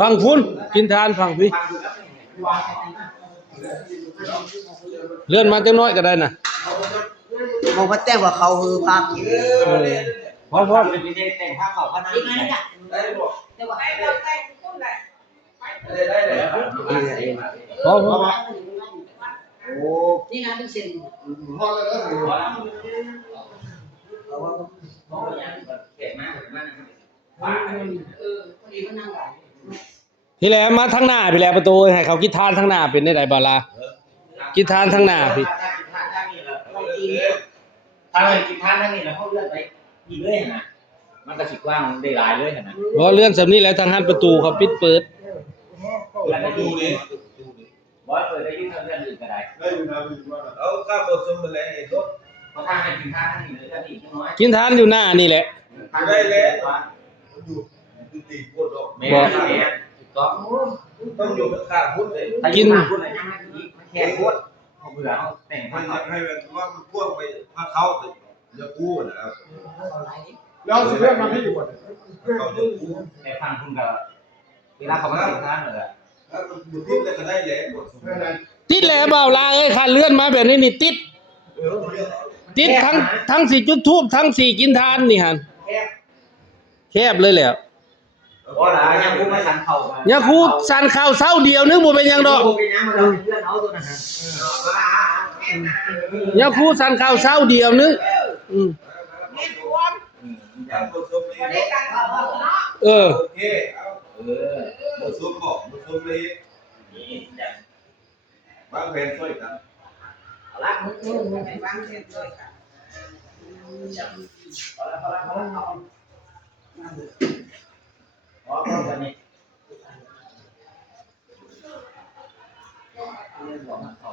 ฟังพุ่นกินทานฟังพี่เลื่อนมาจังน้อยก็ได้น่ะมองว่าแต่ว่าเขาคือภาคกินพอเป็นพิเศษแต่งผ้าขาวผ้าหน้าได้บ่แต่ว่าได้เราแต่งพุ่นแหละพอโอ้นี่นะเป็นเส้นพอแล้วเด้อเพราะว่าอย่างเก็บมากมากพอดีมันนั่งไหวพี่แหลมมาทางหน้าพี่แหลมประตูให้เขากินทานทางหน้าเป็นได้บ่ล่ะกินทานทางหน้าพี่ถ้าเรากินทานทั้งนี้แล้วเขาเลื่อนไปอีกเลยนะมันก็สิกว้างได้หลายเลยนะบ่เลื่อนสำนี้แล้วทางหันประตูเขาปิดเปิดแล้วได้ดูดิบ่เปิดได้ยิ่งเลื่อนอื่นก็ได้ได้อยู่นะเอาข้าวผสมมาแล้วรถเพราะถ้าให้กินทานทั้งนี้เลยก็ดีน้อยกินทานอยู่หน้านี่แหละได้แล้วอยู่ตีโคตรดอกแม่ก็ต้องอยู่ข้างพุทธเลยกินพุทธยังไม่ดีแค่พุทธเขาเบื่อเขาแต่งให้ว่ามันพ่วงไปพาเขาจะกู้นะครับแล้วสิเรื่องมันให้อยู่ก่อนเขาจะกู้แต่ฟังคุณก็เวลาเขามาสินค้าเลยอะแล้วมันอยู่ที่แล้วก็ได้แล้วหมดติดแล้วเบาลาเอ้ยคันเลื่อนมาแบบนี้นี่ติดทั้งสี่จุดทูบทั้งสี่กินทานนี่หั่นแคบเลยแหละบ่ล่ะยังกูมาสั่นเข้าเนี่ยครูสั่นข้าวเช้าเดียวนึกบ่เป็นหยังดอกเป็นยังเราเพื่อนเอาตัวนั้นเนี่ยครูสั่นข้าวเช้าเดียวนึกโอเคผสมบอกผสมเลยบางแผ่นช่วยกันละบางแผ่นช่วยกันอ๋อก็นี่เรื่องของเขา